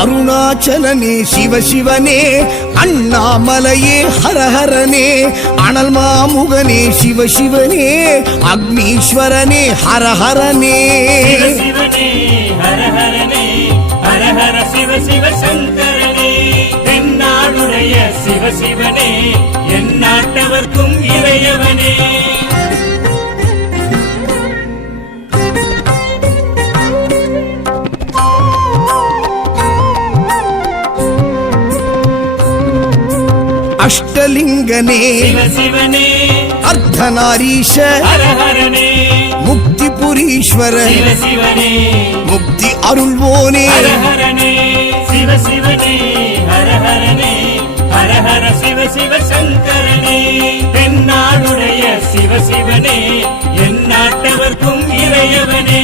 அருணாச்சலனே சிவசிவனே அண்ணாமலையே ஹரஹரனே அனல் மாமுகனே சிவசிவனே அக்னீஸ்வரனே ஹரஹரனே ஹரஹரனே ஹரஹர சிவ சிவ சங்கரனே தென்னாடுடைய சிவசிவனே என் நாட்டவர்க்கும் இறையவனே அஷ்டலிங்கனே சிவசிவனே அர்த்தநாரீஷ ஹரஹரனே முக்திபுரீஸ்வர சிவசிவனே முக்தி அருள்வோனே ஹரஹரனே சிவசிவனே ஹரஹரனே ஹரஹர சிவ சிவ சங்கரனே தென்னாடுடைய சிவசிவனே என் நாட்டவர்க்கும் இறையவனே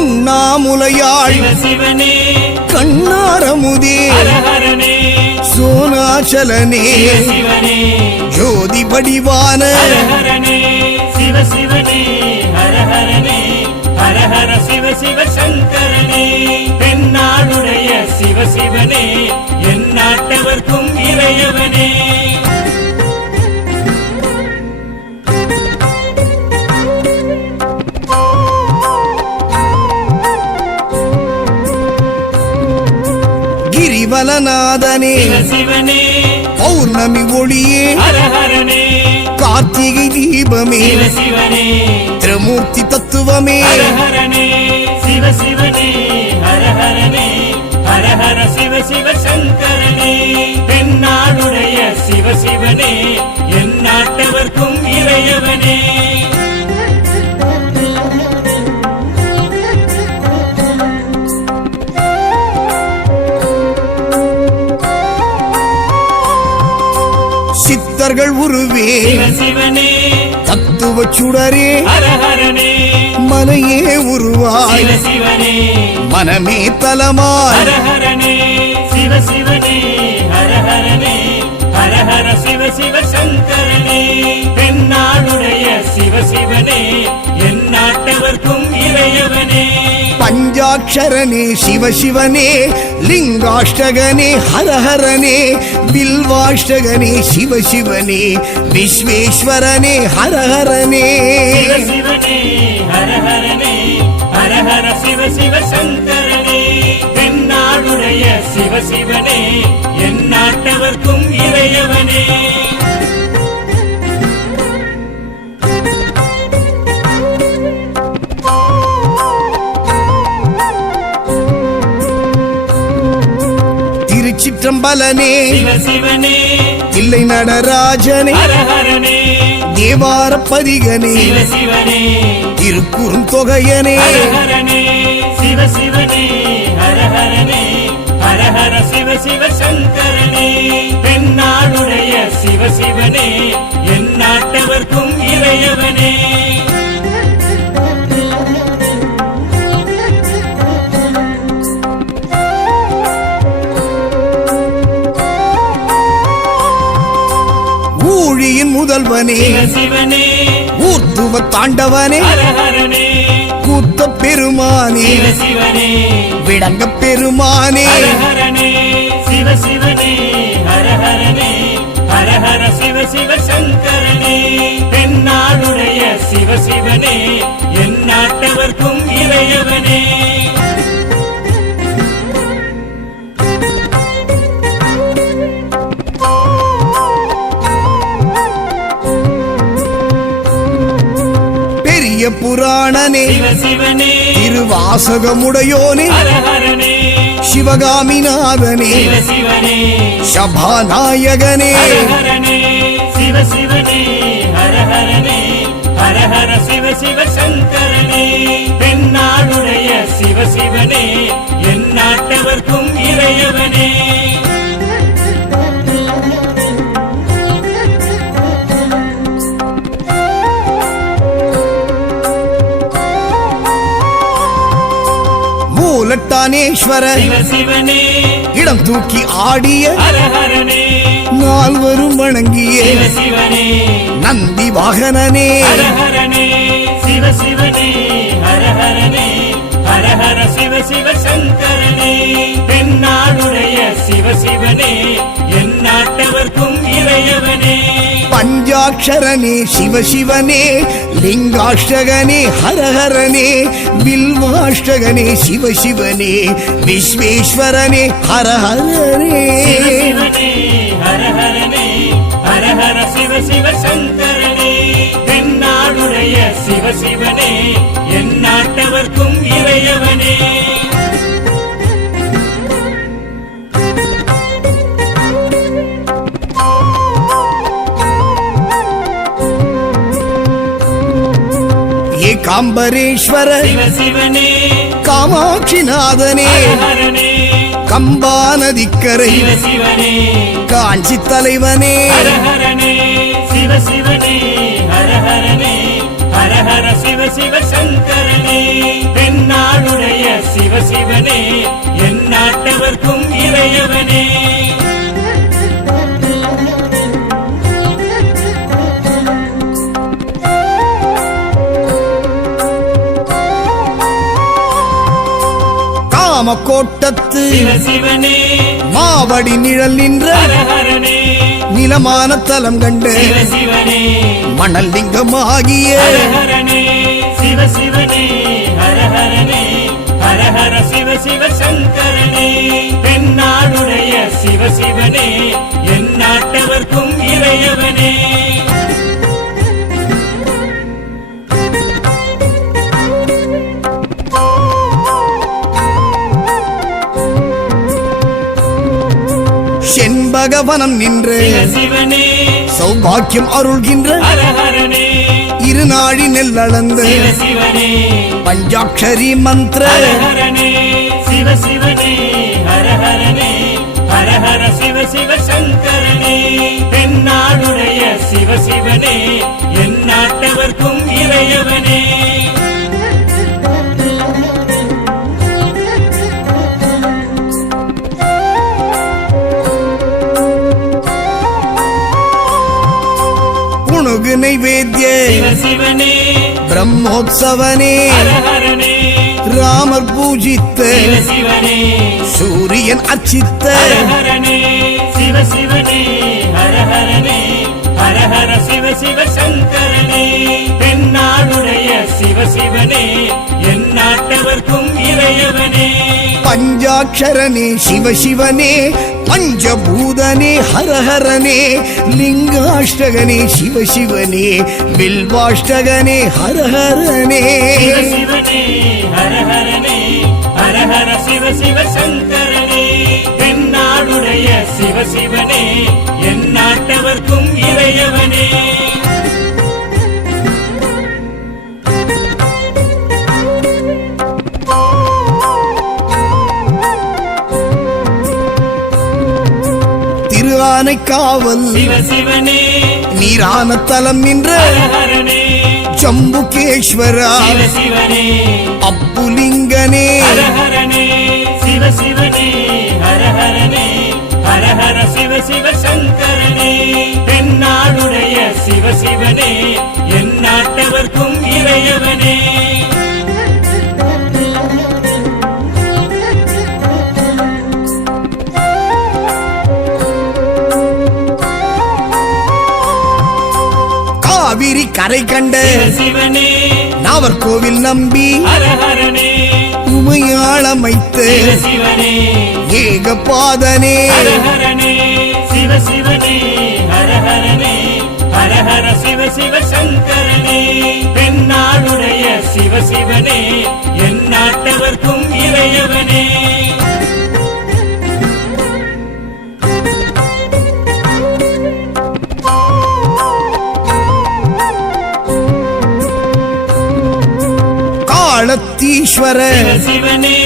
உண்ணாமுலையாள் சிவசிவனே கண்ணாரமுதே ஹரஹரனே சோனாச்சலனே சிவசிவனே ஜோதி வடிவான ஹரஹரனே சிவசிவனே ஹரஹரனே ஹரஹர சிவ சிவ சங்கரனே தென்னாடுடைய சிவசிவனே என் நாட்டவர்க்கும் இறையவனே கிரிவலநாதனே சிவசிவனே பௌர்ணமி ஒளியே ஹரஹரனே கார்த்திகை தீபமே சிவசிவனே திரிமூர்த்தி தத்துவமே ஹரஹரனே சிவசிவனே ஹரஹரனே ஹரஹர சிவ சிவ சங்கரனே தென்னாடுடைய சிவசிவனே என் நாட்டவர்க்கும் இறையவனே சித்தர்கள் உருவே சிவசிவனே தத்துவ சுடரே ஹரஹரனே மனையே உருவாய் சிவசிவனே மனமே தலமாய் ஹரஹரனே சிவசிவனே ஹரஹரனே ஹரஹர சிவ சிவ சங்கரனே தென்னாடுடைய சிவசிவனே என் நாட்டவர்க்கும் இறையவனே பஞ்சாட்சரனே சிவசிவனே லிங்காஷ்டகனே ஹரஹரனே பில்வாஷ்டகனே சிவசிவனே விஸ்வேஸ்வரனே ஹரஹரனே சிவசிவனே ஹரஹரனே ஹரஹர சிவ சிவ சங்கரனே தென்னாடுடைய சிவசிவனே என் நாட்டவர்க்கும் இறையவனே திருச்சிற்றம்பலனே சிவசிவனே தில்லை நடராஜனே ஹரஹரனே தேவாரப்பதிகனே சிவசிவனே திருக்குறுந்தொகையனே ஹரஹரனே சிவசிவனே ஹரஹரனே ஹரஹர சிவ சிவ சங்கரனே தென்னாடுடைய சிவசிவனே என் நாட்டவர்க்கும் இறையவனே ஊழியின் முதல்வனே சிவசிவனே ஊர்த்துவ தாண்டவனே ஹரஹரனே கூத்த பெருமானே சிவசிவனே விடங்க பெருமானே ஹரஹரனே சிவசிவனே ஹரஹரனே ஹரஹர சிவ சிவ சங்கரனே தென்னாடுடைய சிவசிவனே என் நாட்டவர்க்கும் இறையவனே பெரிய புராணனே சிவசிவனே திருவாசகமுடையோனே ஹரஹரனே சிவகாமிநாதனே சிவசிவனே சபாநாயகனே ஹரஹரனே சிவசிவனே ஹரஹரனே ஹரஹர சிவ சிவ சங்கரனே தென்னாடுடைய சிவசிவனே என் நாட்டவர்க்கும் இறையவனே மூலட்டானேஸ்வர சிவசிவனே இடம் தூக்கி ஆடிய ஹரஹரனே நால்வரும் வணங்கிய சிவ சிவனே நந்தி வாகனனே ஹரஹரனே சிவ சிவனே ஹரஹரனே ஹரஹர சிவ சிவ சங்கரனே தென்னாடுடைய சிவ சிவனே எந்நாட்டவர்க்கும் இறையவனே பஞ்சாட்சரனே சிவசிவனே லிங்காஷ்டகனே ஹரஹரனே வில்வாஷ்டகனே சிவசிவனே விஸ்வேஸ்வரனே ஹரஹரனே சிவ சிவனே ஹரஹரனே ஹரஹர சிவ சிவ சங்கரனே தென்னாடுடைய சிவ சிவனே எந்நாட்டவர்க்கும் இறையவனே ஏகாம்பரேஸ்வர சிவ சிவனே காமாட்சிநாதனே ஹரஹரனே கம்பா நதிக்கரை சிவ சிவனே காஞ்சி தலைவனே ஹரஹரனே சிவ சிவனே ஹரஹரனே ஹரஹர சிவ சிவ சங்கரனே தென்னாடுடைய சிவ சிவனே எந்நாட்டவர்க்கும் இறையவனே காமக்கோட்டத்து சிவ சிவனே மாவடி நிழல் நின்ற ஹரஹரனே நிலமான தலம் கண்டு சிவ சிவனே மணல் லிங்கமாகிய ஹரஹரனே சிவ சிவனே ஹரஹரனே ஹரஹர சிவ சிவ சங்கரனே தென்னாடுடைய சிவ சிவனே எந்நாட்டவர்க்கும் இறையவனே செண்பகவனம் நின்று சிவ சிவனே சௌபாக்கியம் அருள்கின்ற ஹரஹரனே இருநாழி நெல்லளந்து சிவ சிவனே பஞ்சாட்சரி மந்திர ஹரஹரனே சிவ சிவனே ஹரஹரனே ஹரஹர சிவ சிவ சங்கரனே தென்னாடுடைய சிவ சிவனே எந்நாட்டவர்க்கும் இறையவனே புணுகு நைவேத்திய சிவ சிவனே பிரம்மோத்சவனே ஹரஹரனே ராமர் பூஜித்த சிவ சிவனே சூரியன் அச்சித்த ஹரஹரனே சிவ சிவனே ஹரஹரனே ஹரஹர சிவ சிவ சங்கரனே தென்னாடுடைய சிவ சிவனே எந்நாட்டவர்க்கும் இறையவனே பஞ்சாட்சரனே சிவசிவனே பஞ்சபூதனே ஹரஹரனே லிங்காஷ்டகனே சிவசிவனே வில்வாஷ்டகனே ஹரஹரனே சிவ சிவனே ஹரஹரனே ஹரஹர சிவ சிவ சங்கரனே தென்னாடுடைய சிவ சிவனே எந்நாட்டவர்க்கும் இறையவனே திருஆனைக்காவல் சிவ சிவனே நீரான தலம் நின்ற ஹரஹரனே ஜம்புகேஸ்வரா சிவ சிவனே அப்புலிங்கனே ஹரஹரனே சிவ சிவனே ஹரஹரனே ஹரஹர சிவ சிவ சங்கரனே தென்னாடுடைய சிவ சிவனே எந்நாட்டவர்க்கும் இறையவனே காவிரி கரை கண்ட சிவ சிவனே நாவர்கோவில் நம்பி ஹரஹரனே உமையாளமைத்து சிவ சிவனே ஏகபாதனே ஹரஹரனே சிவ சிவனே ஹரஹரனே ஹரஹர சிவ சிவ சங்கரனே தென்னாடுடைய சிவ சிவனே எந்நாட்டவர்க்கும் இறையவனே காலத்தீஸ்வர சிவ சிவனே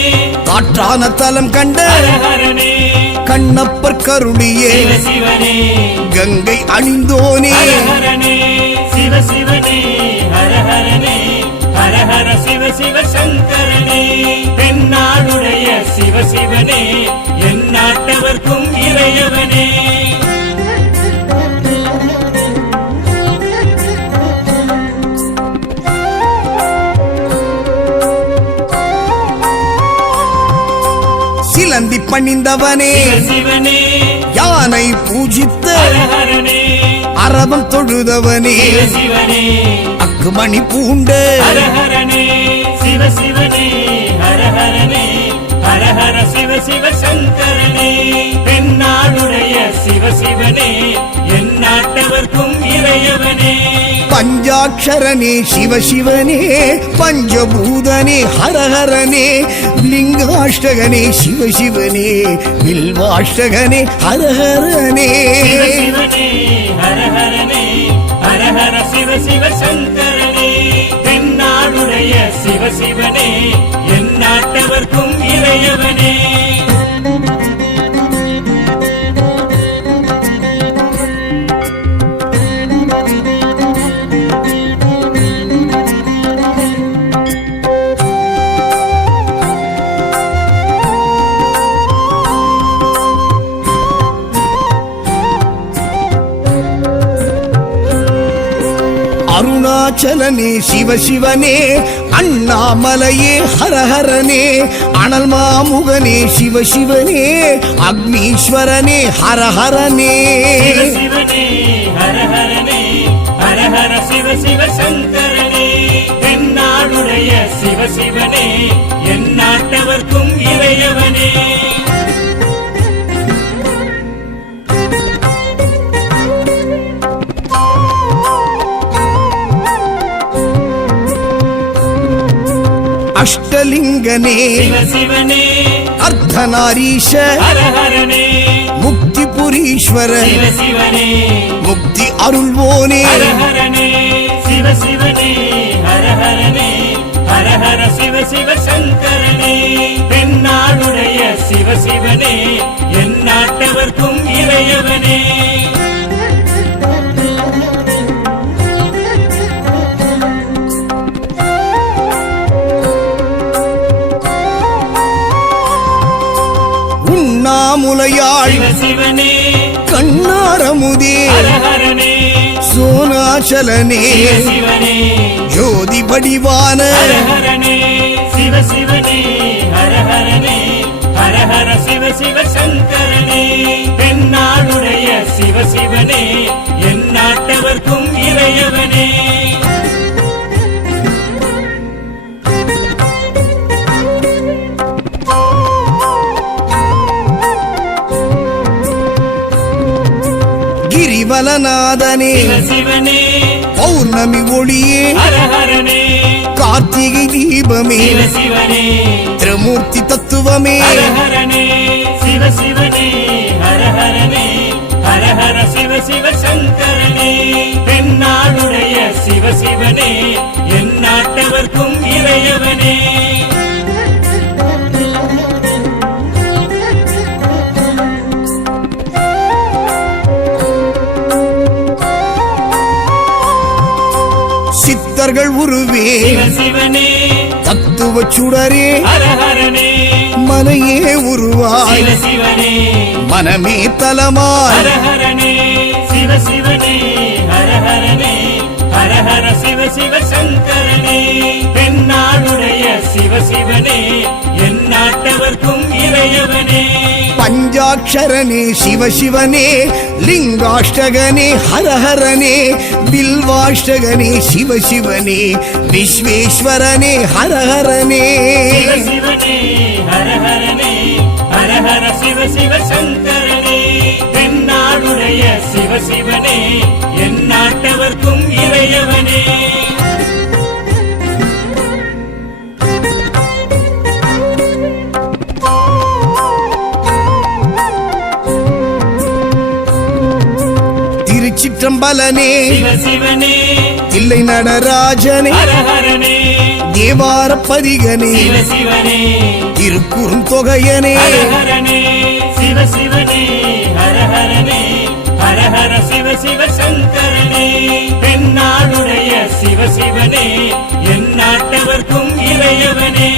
காற்றான தலம் கண்ட ஹரஹரனே கண்ணப்பர் கருளியே சிவ சிவனே கங்கை அணிந்தோனே ஹரஹரனே சிவ சிவனே ஹரஹரனே ஹரஹர சிவ சிவ சங்கரனே தென்னாடுடைய சிவ சிவனே எந்நாட்டவர்க்கும் எந்நாட்டவர்க்கும் இறையவனே. சிலந்தி பணிந்தவனே சிவனே யானை பூஜித்த ஹரஹரனே அரபம் தொழுதவனே சிவனே அக்குமணி பூண்ட ஹரஹரனே சிவசிவனே ஹரஹரனே ஹரஹர சிவ சிவ சங்கரனே. தென்னாடுடைய சிவசிவனே எந்நாட்டவர்க்கும் இறையவனே. பஞ்சாட்சரனே சிவசிவனே பஞ்சபூதனே ஹரஹரனே லிங்காஷ்டகனே சிவசிவனே வில்வாஷ்டகனே ஹரஹரனே. சிவசிவனே ஹரஹரனே ஹரஹர சிவ சிவ சங்கரனே. தென்னாடுடைய சிவசிவனே எந்நாட்டவர்க்கும் இறையவனே. அருணாச்சலனே சிவசிவனே அண்ணாமலையே ஹரஹரனே அனல் மாமுகனே சிவசிவனே அக்னீஸ்வரனே ஹரஹரனே. சிவசிவனே ஹரஹரனே ஹரஹர சிவ சிவ சங்கரனே. தென்னாடுடைய சிவசிவனே எந்நாட்டவர்க்கும் இறையவனே. அஷ்டலிங்கனே சிவசிவனே அர்த்தநாரீஷ ஹரஹரனே முக்திபுரீஸ்வர சிவசிவனே முக்தி அருள்வோனே ஹரஹரனே சிவசிவனே ஹரஹரனே ஹரஹர சிவ சிவ சங்கரனே. தென்னாடுடைய சிவசிவனே எந்நாட்டவர்க்கும் இறையவனே. உண்ணாமுலையாள் சிவசிவனே கண்ணாரமுதே ஹரஹரனே சோனாச்சலனே சிவசிவனே ஜோதி வடிவான ஹரஹரனே சிவசிவனே ஹரஹரனே ஹரஹர சிவ சிவ சங்கரனே. தென்னாடுடைய சிவசிவனே எந்நாட்டவர்க்கும் இறையவனே. கிரிவலநாதனே சிவசிவனே பௌர்ணமி ஒளியே ஹரஹரனே கார்த்திகை தீபமே சிவசிவனே திரிமூர்த்தி தத்துவமே ஹரஹரனே சிவசிவனே ஹரஹரனே ஹரஹர சிவ சிவ சங்கரனே. தென்னாடுடைய சிவசிவனே எந்நாட்டவர்க்கும் இறையவனே. சித்தர்கள் உருவே சிவசிவனே தத்துவ சுடரே ஹரஹரனே மனையே உருவாய் சிவசிவனே மனமே தலமாய் ஹரஹரனே சிவசிவனே ஹரஹரனே ஹரஹர சிவ சிவ சங்கரனே. தென்னாடுடைய சிவசிவனே எந்நாட்டவர்க்கும் இறையவனே. பஞ்சாட்சரனே சிவசிவனே லிங்காஷ்டகனே ஹரஹரனே பில்வாஷ்டகனே சிவசிவனே விஸ்வேஸ்வரனே ஹரஹரனே. சிவசிவனே ஹரஹரனே ஹரஹர சிவ சிவ சங்கரனே. தென்னாடுடைய சிவசிவனே எந்நாட்டவர்க்கும் இறையவனே. திருச்சிற்றம்பலனே சிவசிவனே தில்லை நடராஜனே ஹரஹரனே தேவார பதிகனே சிவசிவனே திருக்குறுந்தொகையனே ஹரஹரனே சிவசிவனே ஹரஹரனே ஹரஹர சிவ சிவ சங்கரனே. தென்னாடுடைய சிவசிவனே எந்நாட்டவர்க்கும் இறையவனே.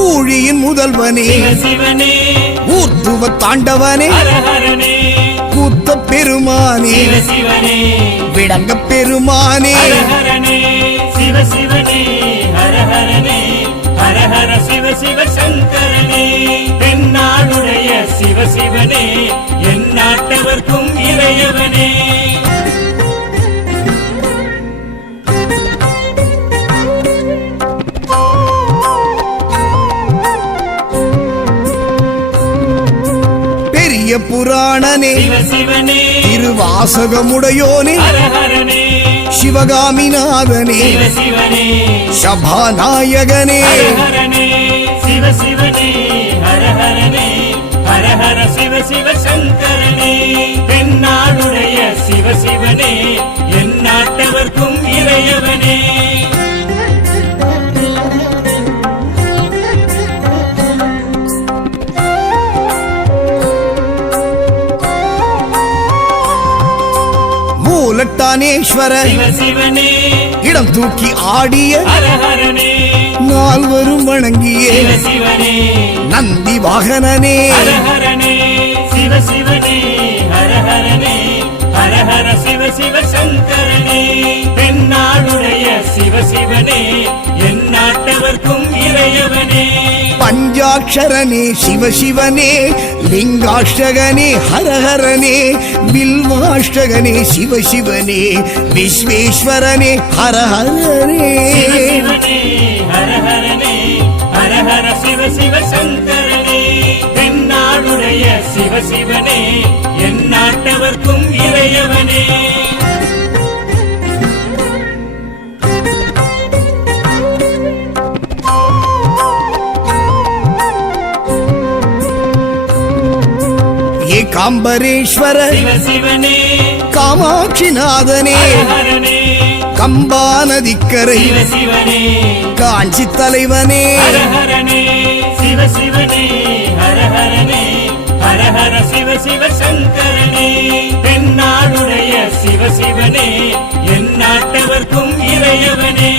ஊழியின் முதல்வனே சிவ சிவனே ஊர்த்துவ தாண்டவனே ஹர ஹரனே கூத்த பெருமானே சிவ சிவனே விடங்க பெருமானே ஹர ஹரனே சிவ சிவனே ஹர ஹரனே ஹர ஹர சிவ சிவ சங்கரனே தென்னாடுடைய சிவ சிவனே என் நாட்டவர்க்கும் இறையவனே பெரிய புராணனே சிவ சிவனே திருவாசகமுடையோனே ஹர ஹரனே சிவகாமிநாதனே சிவ சிவனே சபாநாயகனே ஹர ஹரனே சிவ சிவனே ஹர ஹரனே ஹர ஹர சிவ சிவ சங்கரனே தென்னாடுடைய சிவ சிவனே என் நாட்டவர்க்கும் இறையவனே மூலட்டானேஸ்வர சிவ சிவனே இடம் தூக்கி ஆடிய ஹர ஹரனே நால்வரும் வணங்கிய சிவ சிவனே நந்தி வாகனனே ஹர ஹரனே சிவ சிவனே ஹர ஹரனே ஹர ஹர சிவ சிவ சங்கரனே தென்னாடுடைய சிவ சிவனே என் நாட்டவர்க்கும் இறையவனே பஞ்சாட்சரனே சிவசிவனே லிங்காஷ்டகனே ஹரஹரனே பில்வாஷ்டகனே சிவசிவனே விஸ்வேஸ்வரனே ஹரஹரனே சிவ சிவனே ஹர ஹரனே ஹர ஹர சிவ சிவ சங்கரனே தென்னாடுடைய சிவ சிவனே என் நாட்டவர்க்கும் இறையவனே ஏகாம்பரேஸ்வர சிவ சிவனே காமாட்சிநாதனே ஹர ஹரனே கம்பா நதிக்கரை சிவ சிவனே காஞ்சி தலைவனே ஹர ஹரனே சிவ சிவனே ஹர ஹரனே ஹர ஹர சிவ சிவ சங்கரனே தென்னாடுடைய சிவ சிவனே என் நாட்டவர்க்கும் இறையவனே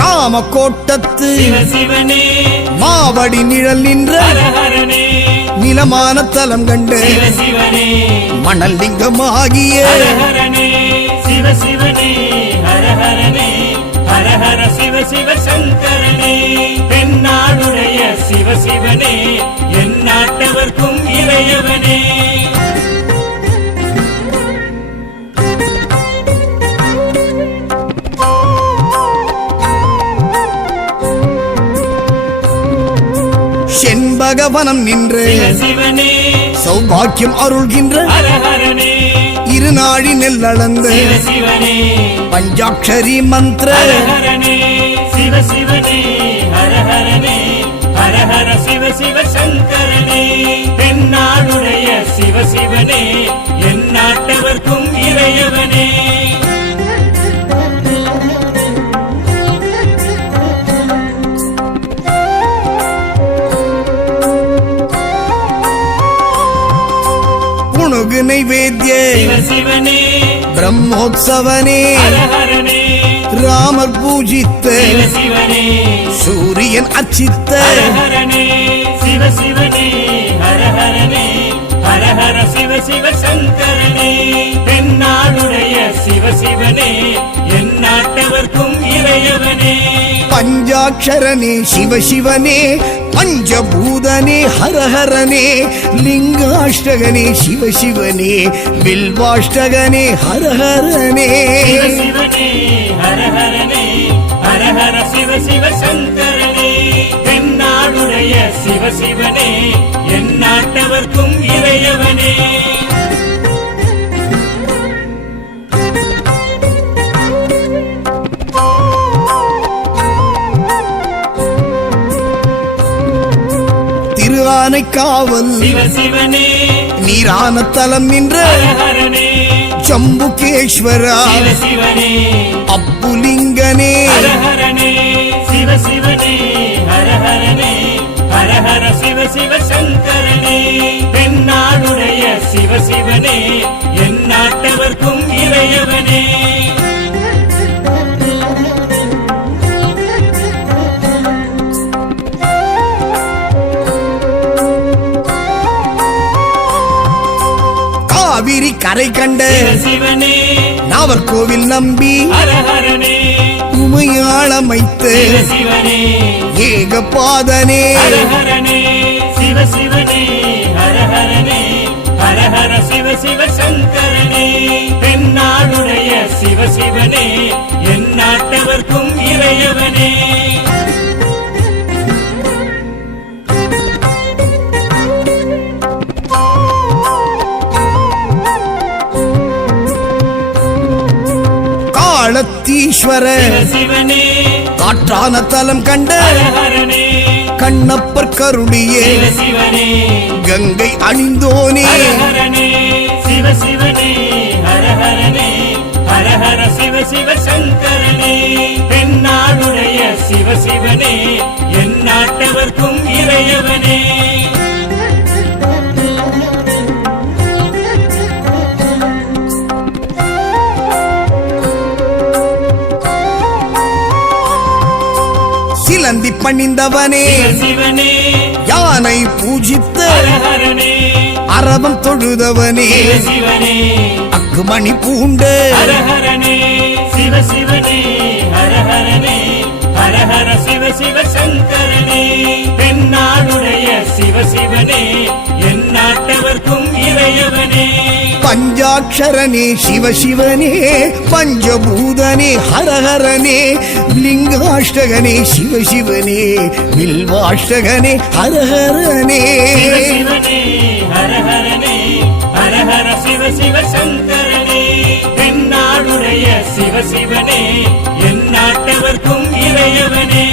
காமக்கோட்டத்து சிவ சிவனே மாவடி நிழல் நின்ற ஹர ஹரனே நிலமான தலம் கண்டு சிவ சிவனே மணல் லிங்கமாகிய ஹர ஹரனே சிவ சிவனே ஹர ஹரனே ஹர ஹர சிவ சிவ சங்கரனே தென்னாடுடைய சிவ சிவனே என் நாட்டவர்க்கும் இறையவனே செண்பகவனம் நின்று சிவ சிவனே சௌபாக்கியம் அருள்கின்ற ஹர ஹரனே இருநாழி நெல்லளந்து சிவ சிவனே பஞ்சாட்சரி மந்திர ஹர ஹரனே சிவ சிவனே ஹர ஹரனே ஹர ஹர சிவ சிவ சங்கரனே தென்னாடுடைய சிவ சிவனே என் நாட்டவர்க்கும் இறையவனே புணுகு நைவேத்திய சிவ சிவனே பிரம்மோத்சவனே ஹர ஹரனே ராமர் பூஜித்த சிவ சிவனே சூரியன் அச்சித்த ஹர ஹரனே சிவ சிவனே ஹர ஹரனே ஹர ஹர சிவ சிவ சங்கரனே தென்னாடுடைய சிவ சிவனே என் நாட்டவர்க்கும் இறையவனே பஞ்சாட்சரனே சிவசிவனே பஞ்சபூதனே ஹரஹரனே லிங்காஷ்டகனே சிவசிவனே வில்வாஷ்டகனே ஹரஹரனே சிவ சிவனே ஹர ஹரனே ஹர ஹர சிவ சிவ சங்கரனே தென்னாடுடைய சிவ சிவனே என் நாட்டவர்க்கும் இறையவனே திருஆனைக்காவல் சிவ சிவனே நீரான தலம் நின்ற ஹர ஹரனே ஜம்புகேஸ்வரா சிவ சிவனே அப்புலிங்கனே ஹர ஹரனே சிவ சிவனே ஹர ஹரனே ஹர ஹர சிவ சிவ சங்கரனே தென்னாடு சிவ சிவனே என் நாட்டவர்க்கும் இறையவனே காவிரி கரை கண்ட சிவ சிவனே நாவர்கோவில் நம்பி ஹரஹரனே உமையாளமைத்து சிவ சிவனே ஏகபாதனே ஹரஹரனே சிவ சிவனே ஹரஹரனே ஹரஹர சிவ சிவ சங்கரனே தென்னாடுடைய சிவ சிவனே என் நாட்டவர்க்கும் இறையவனே காலத்தீஸ்வர சிவ சிவனே காற்றான தலம் கண்ட ஹரஹரனே கண்ணப்பர் கருளியே சிவ சிவனே கங்கை அணிந்தோனே ஹரஹரனே சிவ சிவனே ஹரஹரனே ஹரஹர சிவ சிவ சங்கரனே தென்னாடுடைய சிவ சிவனே என் நாட்டவர்க்கும் இறையவனே சிலந்தி பணிந்தவனே சிவ சிவனே யானை பூஜித்த ஹரஹரனே அரவம் தொழுதவனே சிவ சிவனே அக்குமணி பூண்ட ஹரஹரனே சிவ சிவனே ஹரஹரனே ஹரஹர சிவ சிவ சங்கரனே தென்னாடுடைய சிவ சிவனே என் நாட்டவர்க்கும் இறையவனே பஞ்சாட்சரனே சிவசிவனே பஞ்சபூதனே ஹரஹரனே லிங்காஷ்டகனே சிவசிவனே வில்வாஷ்டகனே ஹரஹரனே சிவ சிவனே ஹரஹரனே ஹரஹர சிவ சிவ சங்கரனே தென்னாடுடைய சிவ சிவனே என் நாட்டவர்க்கும் இறையவனே